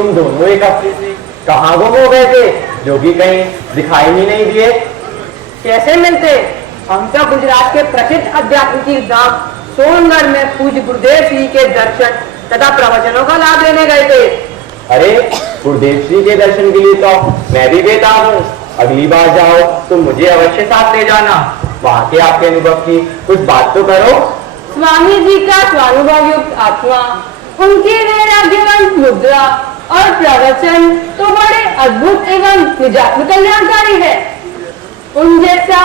तुम दोनों एक हफ्ते से कहाँ गुम हो गए थे, जो कि कहीं दिखाई ही नहीं दिए। कैसे मिलते? हम तो गुजरात के प्रसिद्ध आध्यात्मिक धाम सोनगढ़ में पूज्य गुरुदेव श्री के दर्शन तथा प्रवचनों का लाभ लेने गए थे। अरे गुरुदेव श्री के दर्शन के लिए तो मैं भी बेताब हूँ। अगली बार जाओ तो मुझे अवश्य साथ ले जाना। वहाँ के आपके अनुभव की कुछ बात तो करो। स्वामी जी का स्वानुभव युक्त आत्मा, उनकी वैराग्यवंत मुद्रा और प्रवचन तो बड़े अद्भुत एवं निजात्म कल्याणकारी है। उन जैसा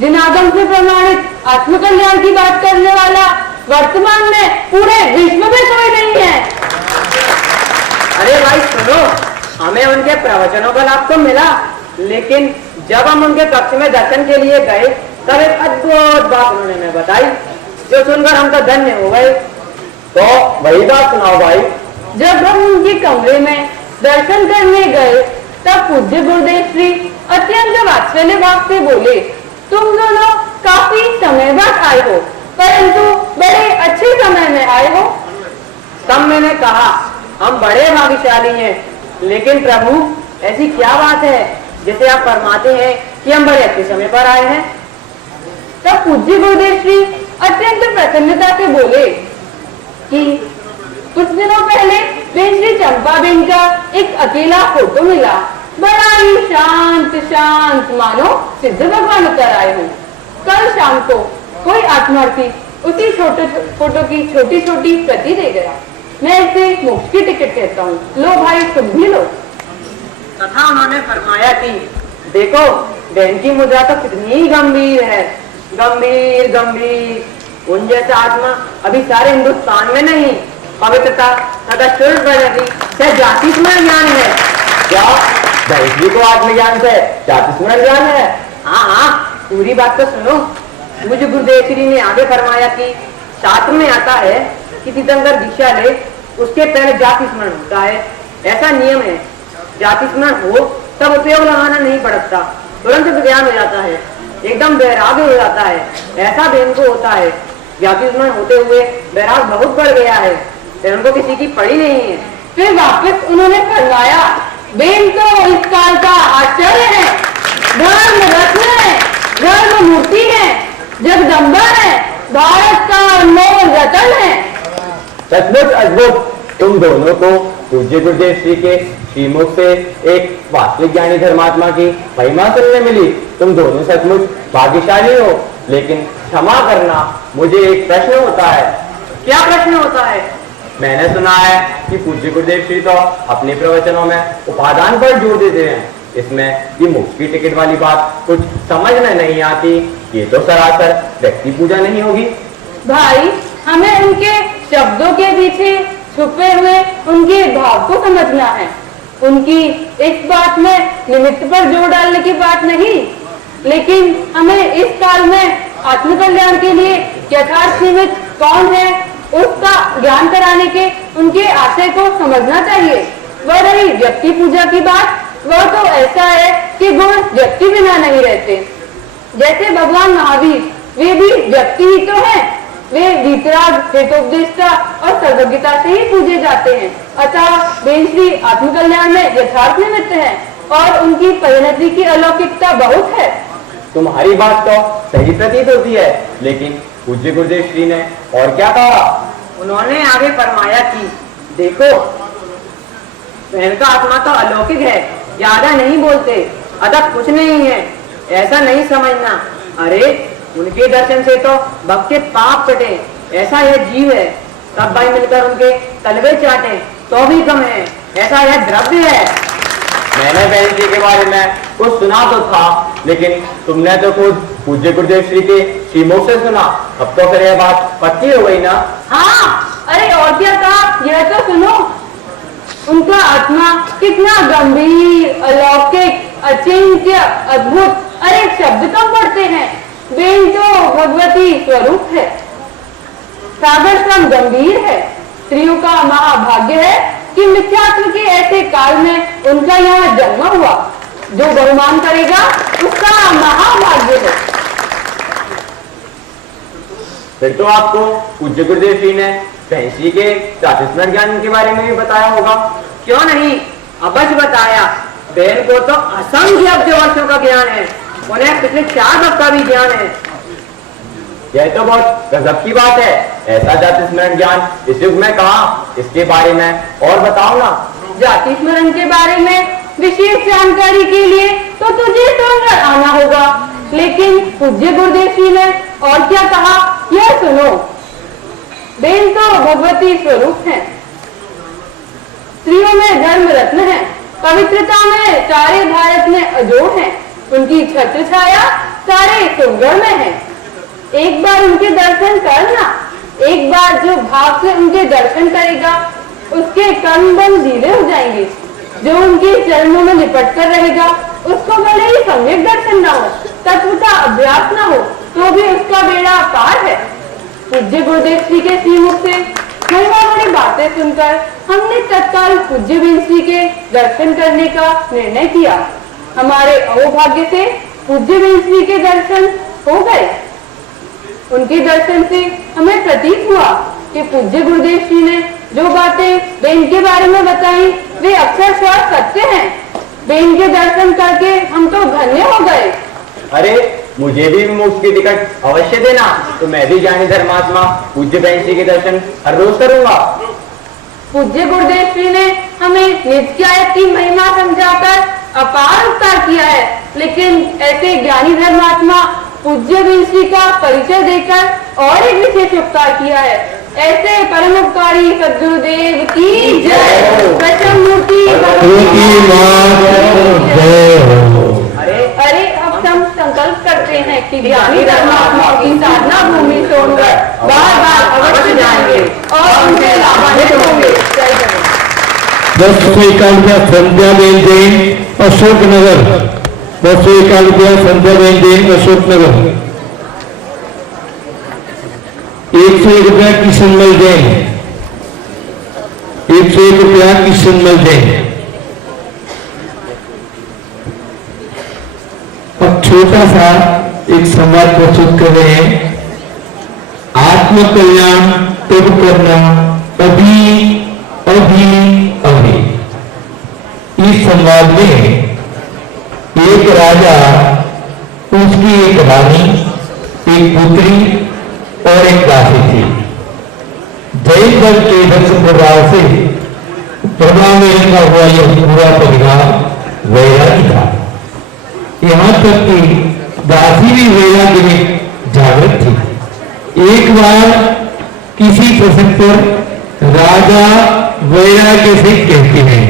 जिनागम से प्रमाणित आत्मकल्याण की बात करने वाला वर्तमान में पूरे विश्व में कोई नहीं है। अरे भाई सुनो, हमें उनके प्रवचनों का लाभ तो मिला, लेकिन जब हम उनके कक्ष में दर्शन के लिए गए तब एक अद्भुत बात उन्होंने हमें बताई, जो सुनकर हम तो धन्य हो गए। तो वही बात सुनाओ भाई। जब हम उनके कमरे में दर्शन करने गए तब पूज्य गुरुदेव श्री अत्यंत वात्सल्य भाव से बोले, तुम दोनों काफी समय बाद आए हो, परंतु बड़े अच्छे समय में आए हो। तब मैंने कहा, हम बड़े भाग्यशाली हैं, लेकिन प्रभु ऐसी क्या बात है जैसे आप फरमाते हैं कि हम बड़े अच्छे समय पर आए हैं। तब पूज्य गुरुदेव श्री अत्यंत प्रसन्नता से बोले कि कुछ दिनों पहले श्री चंपाबेन का एक अकेला फोटो मिला, बड़ा ही शांत शांत, मानो सिद्ध भगवान उतर आए हो। कल शाम को कोई आत्मार्थी उसी फोटो की छोटी छोटी प्रति दे गया। मैं इसे मोक्ष की टिकट कहता हूँ, लो भाई तुम भी लो। तथा उन्होंने फरमाया कि देखो बहन की मुद्रा तो कितनी गंभीर है, गंभीर गंभीर। उन जैसा आत्मा अभी सारे हिंदुस्तान में नहीं। पवित्रता तथा शुद्ध से जाति स्मरण ज्ञान है। क्या बहन को आत्मज्ञान से जाति स्मरण ज्ञान है? हाँ हाँ, पूरी बात तो सुनो। मुझे गुरुदेव श्री ने आगे फरमाया कि शास्त्र में आता है कि तीर्थंकर दीक्षा ले उसके पहले जाति स्मरण होता है। ऐसा नियम है, जाति स्मरण हो तब उपयोग लगाना नहीं पड़ता, तुरंत ज्ञान हो जाता है, एकदम वैराग्य हो जाता है। ऐसा बहन को होता है। जाति स्मरण होते हुए वैराग बहुत बढ़ गया है, बहन को किसी की पड़ी नहीं है। फिर वापस उन्होंने फरमाया, बेन तो इस काल का आश्चर्य है, धर्म रत्न है, धर्म मूर्ति है, जगदम्बा है, भारत का अनमोल रतन है। सचमुच अद्भुत। तुम दोनों को पूज्य गुरुदेव श्री के श्रीमुख से एक वास्तविक ज्ञानी धर्मात्मा की महिमा सुनने मिली। तुम दोनों सचमुच भाग्यशाली हो, लेकिन क्षमा करना, मुझे एक प्रश्न होता है। क्या प्रश्न होता है? मैंने सुना है कि पूज्य गुरुदेव श्री तो अपने प्रवचनों में उपादान पर जोर देते हैं। इसमें ये मोक्ष की टिकट वाली बात कुछ समझ में नहीं आती। ये तो सरासर व्यक्ति पूजा नहीं होगी। भाई, हमें उनके शब्दों के पीछे छुपे हुए उनके भाव को समझना है। उनकी इस बात में निमित्त पर जोर डालने की बात नहीं, लेकिन हमें इस काल में आत्मकल्याण के लिए यथार्थ निमित्त कौन है उसका ज्ञान कराने के उनके आशय को समझना चाहिए। वह रही व्यक्ति पूजा की बात, वह तो ऐसा है कि गुण व्यक्ति बिना नहीं रहते। जैसे भगवान महावीर, वे भी व्यक्ति ही तो हैं। वे वीतराग, हेतोपदेष्टा और सर्वज्ञता से ही पूजे जाते हैं। अतः बेन श्री आत्मकल्याण में यथार्थ निमित्त है और उनकी परिणति की अलौकिकता बहुत है। तुम्हारी बात तो सही प्रतीत होती है, लेकिन पूज्य गुरुदेव श्री ने और क्या कहा? उन्होंने आगे फरमाया कि देखो, बहन का आत्मा तो अलौकिक है, ज्यादा नहीं बोलते, अतः कुछ नहीं है, ऐसा नहीं समझना। अरे उनके दर्शन से तो भक्त के पाप कटे, ऐसा यह जीव है। सब भाई मिलकर उनके तलवे चाटे तो भी कम है, ऐसा यह द्रव्य है। मैंने बहन जी के बारे में कुछ सुना तो था, लेकिन तुमने तो खुद पूज्य गुरुदेव श्री के श्रीमुख से सुना। अब तो फिर यह बात पक्की हो गई ना? हाँ, अरे और क्या कहा, यह तो सुनो। उनका आत्मा कितना गंभीर, अलौकिक, अचिंत्य, अद्भुत। अरे शब्द कम पड़ते हैं। बेन तो भगवती स्वरूप है, सागर सम गंभीर है। स्त्रियों का महाभाग्य है कि मिथ्यात्व के ऐसे काल में उनका यहाँ जन्म हुआ। जो बहुमान करेगा उसका महाभाग्य है। फिर तो आपको पूज्य गुरुदेव श्री ने बहन श्री के जाति स्मरण ज्ञान के बारे में भी बताया होगा। क्यों नहीं, अवश्य बताया। बहन को तो असंख्य अब्ज वर्षों का ज्ञान है, उन्हें पिछले 4 वर्ष का भी ज्ञान है। यह तो बहुत गजब की बात है। ऐसा जाति स्मरण ज्ञान इस युग में कहाँ? इसके बारे में और बताओ ना। जाति स्मरण के बारे में विशेष जानकारी के लिए तो तुझे सोनगढ़ आना होगा। लेकिन पूज्य गुरुदेव जी ने और क्या कहा यह सुनो। बेन तो भगवती स्वरूप है, स्त्रियों में धर्म रत्न है, पवित्रता में सारे भारत में अजोड़ है, उनकी छत्र छाया सारे सोनगढ़ में है। एक बार उनके दर्शन करना, एक बार जो भाव से उनके दर्शन करेगा उसके कर्म बंद धीरे हो जाएंगे। जो उनके चरणों में लिपट कर रहेगा उसको भले ही सम्यक दर्शन ना हो, तत्व का अभ्यास ना हो, तो भी उसका बेड़ा पार है। पूज्य गुरुदेव श्री के श्रीमुख से महिमा भरी बातें सुनकर हमने तत्काल पूज्य बेन श्री के दर्शन करने का निर्णय किया। हमारे अहोभाग्य से पूज्य बेन श्री के दर्शन हो गए। उनके दर्शन से हमें प्रतीत हुआ कि पूज्य गुरुदेव श्री ने जो बातें बेन के बारे में बताई वे अक्षरशः सत्य हैं। बेन के दर्शन करके हम तो धन्य हो गए। अरे मुझे भी मोक्ष की टिकट अवश्य देना, तो मैं भी ज्ञानी धर्मात्मा पूज्य बेन श्री के दर्शन हर रोज करूंगा। पूज्य गुरुदेव श्री ने हमें नित्यायत की महिमा समझाकर अपार उपकार किया है, लेकिन ऐसे ज्ञानी धर्मात्मा पूज्य बेन श्री का परिचय देकर और एक विशेष उपकार किया है। ऐसे परम उपकारी सद्गुरुदेव की जय। प्रचम मूर्ति अरे अब हम संकल्प करते हैं कि ज्ञानी धर्मात्मा की साधना भूमि सोनगढ़ बार बार अवश्य जाएंगे और उनसे लाभान्वित होंगे। जय जगन्नाथ। 10 संध्याबेन जैन अशोकनगर, 10 संध्याबेन जैन अशोकनगर। 101 रुपया किशनमल जैन, 101 रुपया किशनमल जैन। अब छोटा सा एक संवाद प्रस्तुत कर रहे हैं। आत्म कल्याण तब करना अभी अभी अभी। इस संवाद में एक राजा, उसकी एक रानी, एक पुत्री और एक दासी थी। जैन दल के दर्शन प्रभाव से प्रभाव में रखा हुआ यह पूरा परिवार वैरागी था। यहाँ तक कि दासी भी वैराग्य में जागृत थी। एक बार किसी प्रसंग पर राजा वैराग्य से कहते हैं,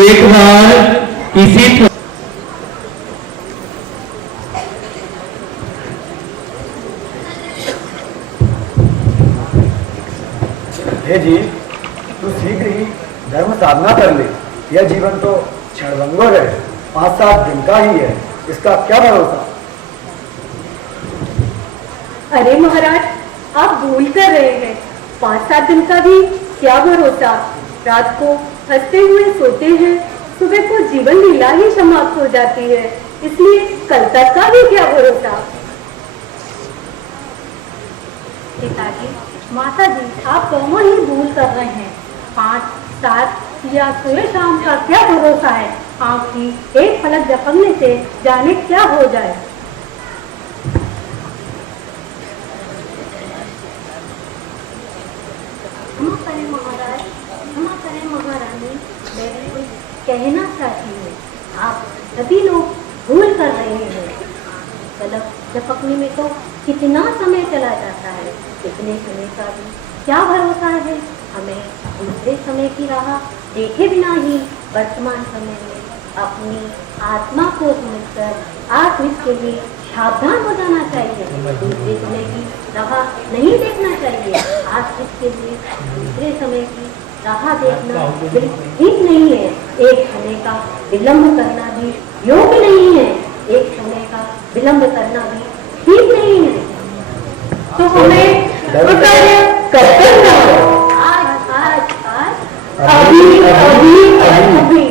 एक बार किसी हे जी, तू शीघ्र ही धर्म साधना कर ले। यह जीवन तो क्षणभंगुर है, 5-7 दिन का ही है, इसका क्या भरोसा। अरे महाराज, आप भूल कर रहे हैं। 5-7 दिन का भी क्या भरोसा। रात को हंसते हुए सोते हैं, सुबह को जीवन लीला ही समाप्त हो जाती है, इसलिए कल तक का भी क्या भरोसा। पिताजी, माता जी, आप दोनों ही भूल कर रहे हैं। 5-7 या सुबह शाम का क्या भरोसा है। आँख की एक पलक झपकने से जाने क्या हो जाए। क्षमा करें महाराज, क्षमा करें महारानी, मैं कुछ कहना चाहती हूँ। आप सभी लोग भूल कर रहे हैं। पलक झपकने में तो कितना समय चला जाता है, इतने समय का भी क्या भरोसा है। हमें दूसरे समय की राह देखे बिना ही वर्तमान समय में अपनी आत्मा को समझकर आज इसके लिए सावधान हो जाना चाहिए। दूसरे समय की राह नहीं देखना चाहिए। आज इसके लिए दूसरे समय की राह देखना बिल्कुल ठीक नहीं है। एक समय का विलंब करना भी योग्य नहीं है। एक समय का विलंब करना भी ठीक नहीं है। तो हमें कब करना हो? आज आज आज अभी अभी अभी।